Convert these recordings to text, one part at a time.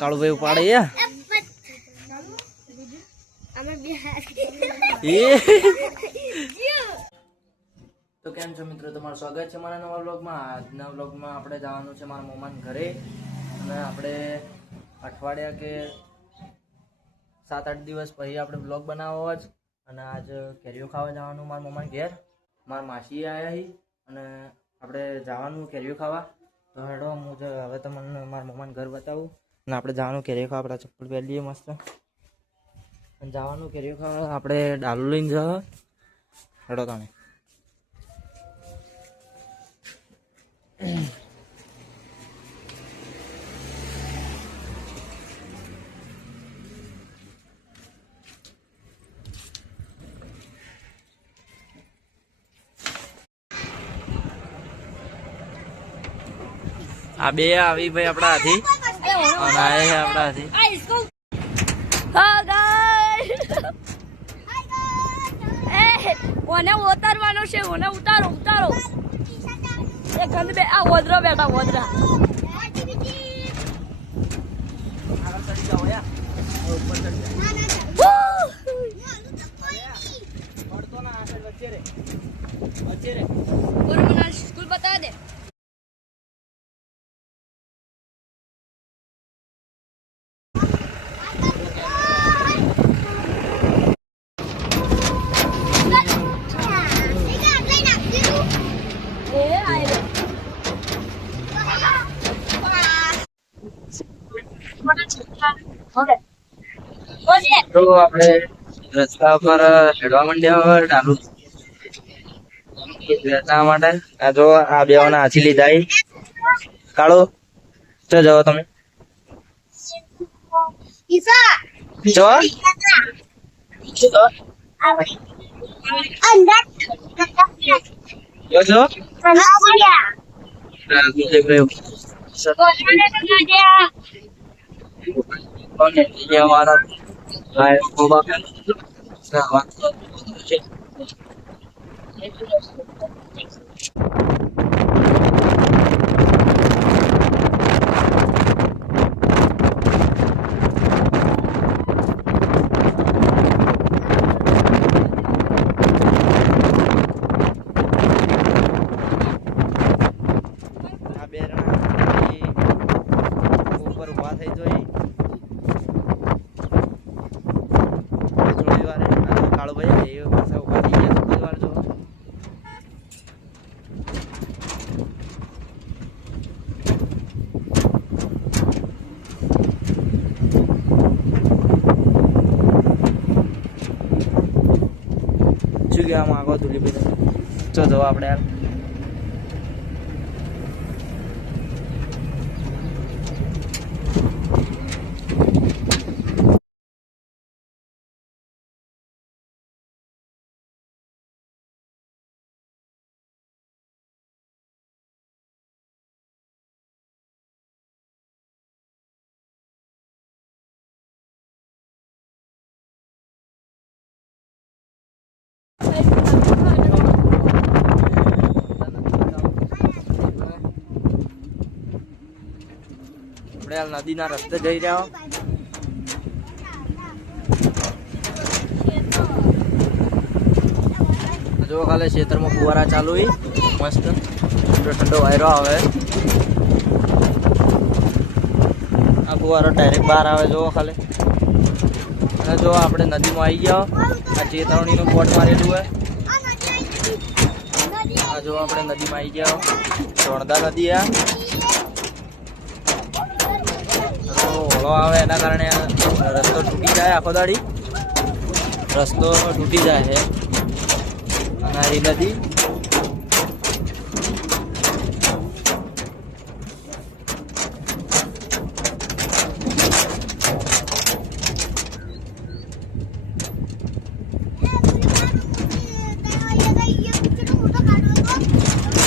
કાળુભાઈ ઉપાડે તો કેમ છો મિત્રો, તમારું સ્વાગત છે મારા નવા વ્લોગમાં। આજના વ્લોગમાં આપણે જવાનું છે મારા મોમાના ઘરે અને આપણે અઠવાડિયા કે 7-8 દિવસ પછી આપણે વ્લોગ બનાવવો જ અને આજ કેરીઓ ખાવા જવાનું મારા મોમાના ઘેર। મારા માસી આવ્યા હી અને આપણે જવાનું કેરીઓ ખાવા। તો હેડો હું હવે તમને મારા મોમાના ઘર બતાવું અને આપણે જવાનું કેરીઓ ખાવા। આપણા ચપ્પલ પહેરી લઈએ મસ્ત અને જવાનું કેરીઓ ખાવા। આપણે ડાલુ લઈને જાવ હેડો તાણે। આ બે આવી ભાઈ આપણા હાથી અને આ છે આપણા હાથી। ઓને ઉતારવાનો છે, ઓને ઉતારો ઉતારો એ ગંદ બે આ વોદરા બેઠા વોદરા આગળ ચડી જાઓ યાર, ઉપર ચડી જાઓ। પડતો ના આ વચ્ચે રે બોલ મને સ્કૂલ બતા દે। તો આપણે રસ્તા પર હેડવા માંડ્યા ડાલુ રસ્તા માટે। આ જો આ બેવાના હાથી લીધા કાળો ચો જાઓ તમે ઉપર ઉભા થઈ જોઈ થોડી વાર કાળો ભાઈ એ પાછા ઉભા થઈ ગયા થોડી વાર જો શું કહેવા માંગો ધુલીભાઈ ચો જવા આપણે યાર। આપણે નદીના રસ્તે જઈ રહ્યા જો ખાલે ખેતરમાં ફુવારા ચાલુ મસ્ત ઠંડો ઠંડો વાયરો આવે। આ ફુવારો ડાયરેક્ટ બહાર આવે જો ખાલે અને જો આપણે નદીમાં આવી ગયા। આ ચેતવણીનું બોર્ડ મારેલું હોય આ જો આપણે નદીમાં આવી ગયા। જોરદાર નદી આ ઓળો આવે એના કારણે રસ્તો તૂટી જાય, આખો દાડી રસ્તો તૂટી જાય છે અને એ નદી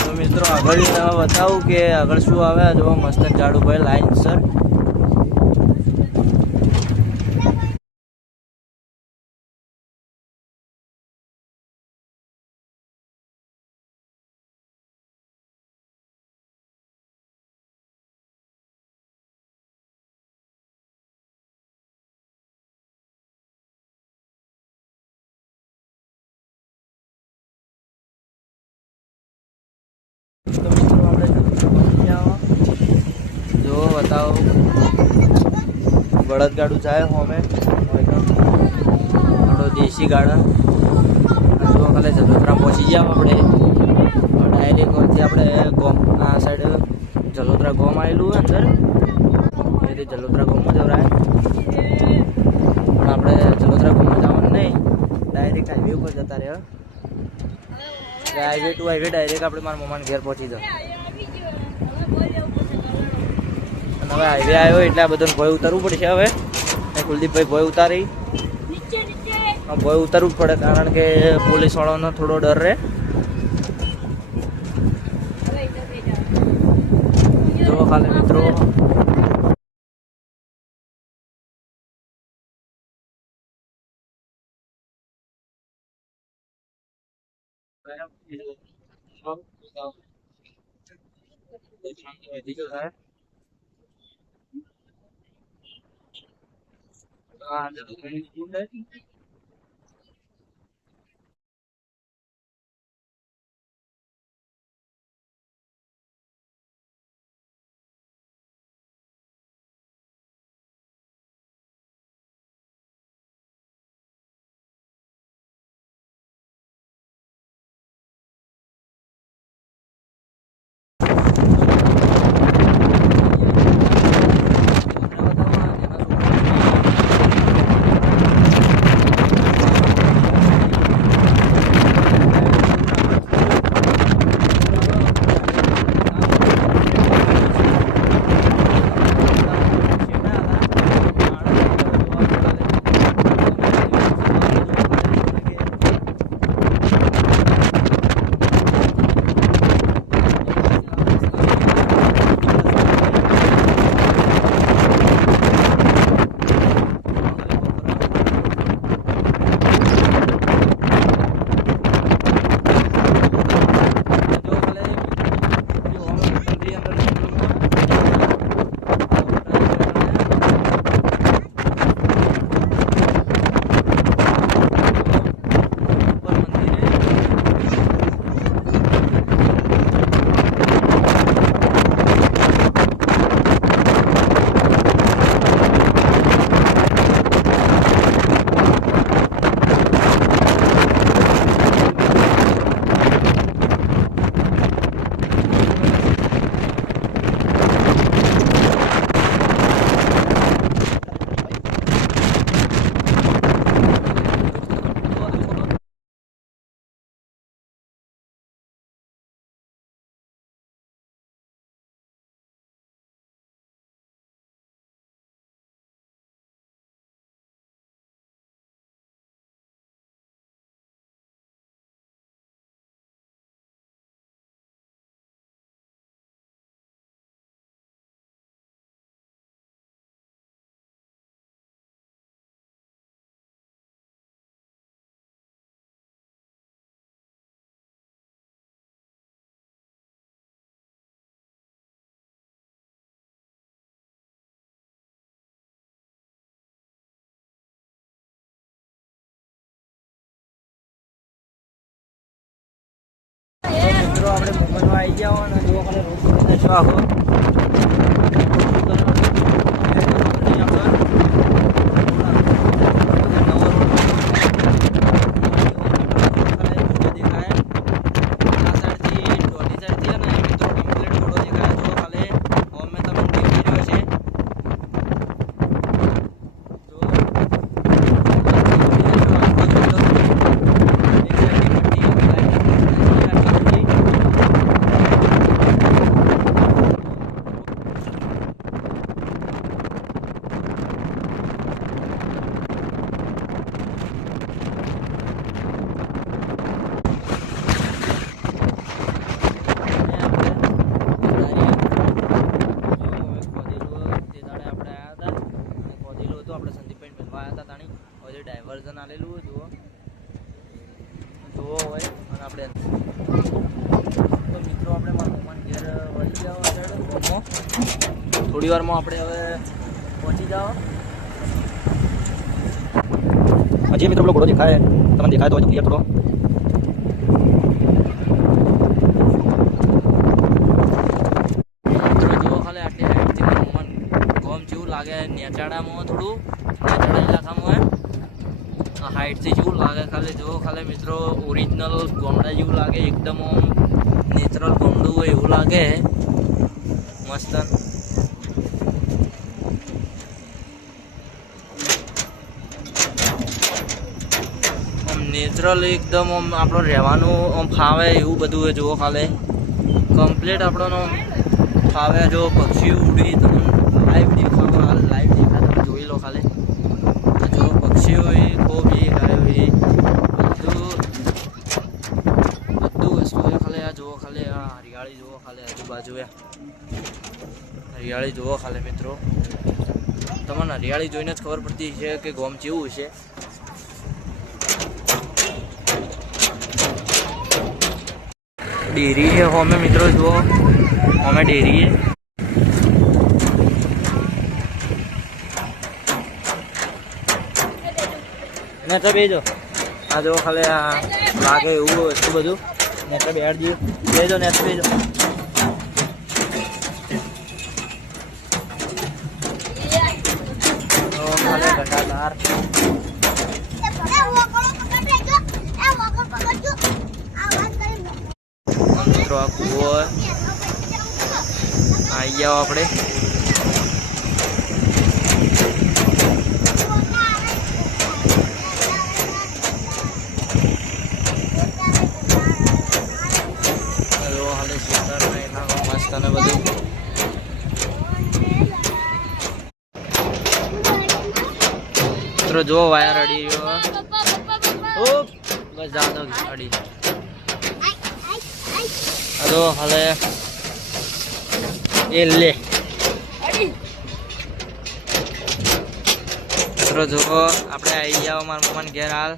તો મિત્રો આગળ બતાવું કે આગળ શું આવે। જો મસ્ત ઝાડુ ભાઈ લાઈન સર તો મિત્રો આપણે પહોંચી જાઓ. જો બતાવો બળદગાડું જાય હોમે થોડો દેશી ગાડા. જો કાલે જલોત્રા પહોંચી ગયા આપણે ડાયરેક્ટ વચ્ચે આપણે ગોમ આ સાઈડ જલોત્રા ગોમ આવેલું અંદર એથી જલોત્રા ગોમમાં જવરાય પણ આપણે જલોત્રા ગોમમાં જવાનું નહીં ડાયરેક્ટ હાઈવે ઉપર જતા રહ્યા. હાઈવે ટુ હાઈવે ડાયરેક્ટ આપણે મારા મમ્માને ઘેર પહોંચી જાવ. અને હવે હાઈવે આવ્યો એટલે આ બધાને ભોય ઉતારવું પડશે. હવે કુલદીપભાઈ ભોય ઉતારી ભોય ઉતારવું જ પડે કારણ કે પોલીસ વાળાનો થોડો ડર રહે. જો ખાલી મિત્રો મિત્રો આપણે મુંબઈમાં આવી ગયા અને જો ખાલી રોડ પર શું આખો ડાયવર્ઝન આલેલું જુઓ જુઓ હોય અને આપણે તો મિત્રો આપણે મારા મમ્માને ઘેર વળી જાઓ આગળ થોડી વારમાં આપણે હવે પહોંચી જાઓ. હજી મિત્રો પેલો ઘોડો દેખાય તમને દેખાય તો હોય તો ક્લિયર થોડો લાગે નેચાડામાં થોડું નેચાડા ઇલાકામાં હાઈટથી જેવું લાગે ખાલી જો ખાલી મિત્રો ઓરિજિનલ ગોમડા જેવું લાગે એકદમ નેચરલ ગોમડું હોય એવું લાગે મસ્ત નેચરલ એકદમ આપણો રહેવાનું ફાવે એવું બધું હોય જુઓ ખાલી કમ્પ્લીટ આપણો ફાવે જો પક્ષીઓ ઉડી તમને લાઈવ દેખાવા લાઈવ દેખા તમે જોઈ લો ખાલી જો પક્ષીઓ એ ખૂબ એ ગાયો એ બધું વસ્તુ એ ખાલી આ જુઓ ખાલી આ હરિયાળી જુઓ ખાલી આજુબાજુ હરિયાળી જુઓ ખાલી મિત્રો તમને હરિયાળી જોઈને જ ખબર પડતી છે કે ગોમ કેવું છે डेरी है हमें मित्रों जो हमें डेरी है मैं तो भेजो आ जो खाली लागे वस्तु बधु मैं तो बेड़ दिए भेजो ने तो भेजो खाली घटादार મિત્રો આ કૂવો આવી જાઓ આપણે મસ્ત ને બધું મિત્રો જો વાયર અડી ગયો બસ જા દો અડી अदो हले ये ले મિત્રો જો આપણે આવી જાવ મારા મમ્માને ઘેર હાલ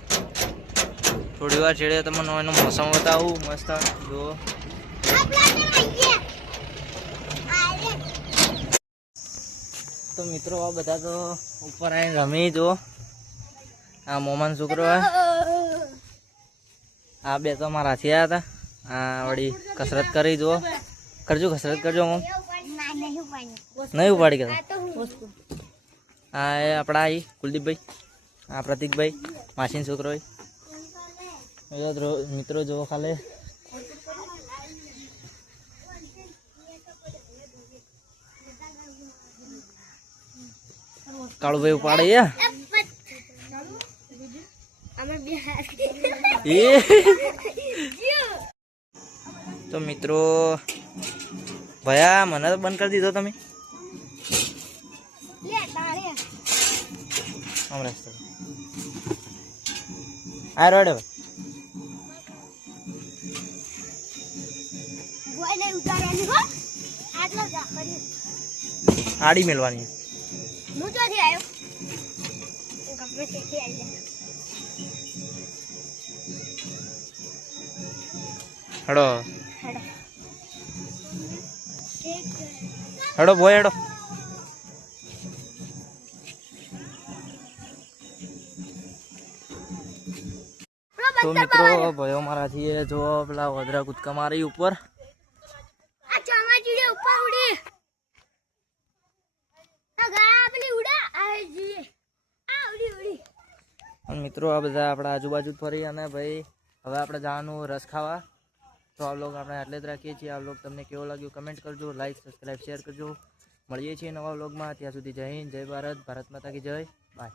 થોડી વાર છેડે તમને એનો મોસમ બતાવું મસ્ત જો તો મિત્રો આ બધા તો ઉપર આવીને રમી જો આ મોમાન છોકરો આ બે તો મારા થયા હતા हाँ वड़ी कसरत करी जो करजो कसरत करजो मम नहीं उपाड़ी के हाँ अपना आई कुलदीप भाई हाँ प्रतीक भाई मासीन छोकरो मित्रों जो खाले कालू भाई उपाड़े ये तो मित्रों भैया मना तो बंद कर दी दो तमें आ रहे आड़ी मिलवानी हड़ो हेडो बोय हेडो तो मित्रों भयो मारा थी जो पेला वदरा कूदका मारी ऊपर ऊपर उड़ी मित्रों आ बधा अपना आजूबाजू फरी अने भाई हवे आपणे जवानुं रस खावा तो आप लोग अपने आटले ज राखीए छीए। आप लोग तमने केवो लाग्यो कमेंट करजो, लाइक सब्सक्राइब शेर करजो। मळीए छीए नवा व्लॉग में। त्यां सुधी जय हिंद, जय भारत, भारत माता की जय, बाय।